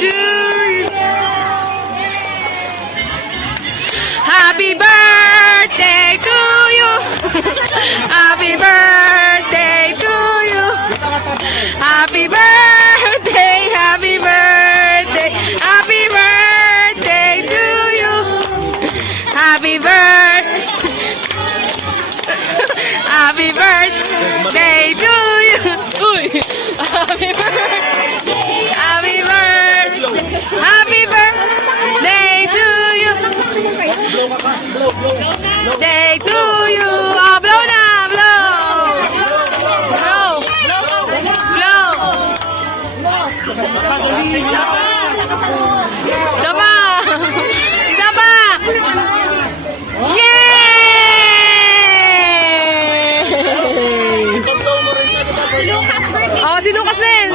to you. Happy birthday to you. Happy birthday to you. Happy birthday, happy birthday, happy birthday to you. Happy birthday. Happy birthday to you. Uy. Happy birthday. Happy birthday. Happy birthday to you. Day to you. Oh, blow na, blow. Blow. Blow. Isa pa. Isa pa. Yay! Oh, si Lucas din.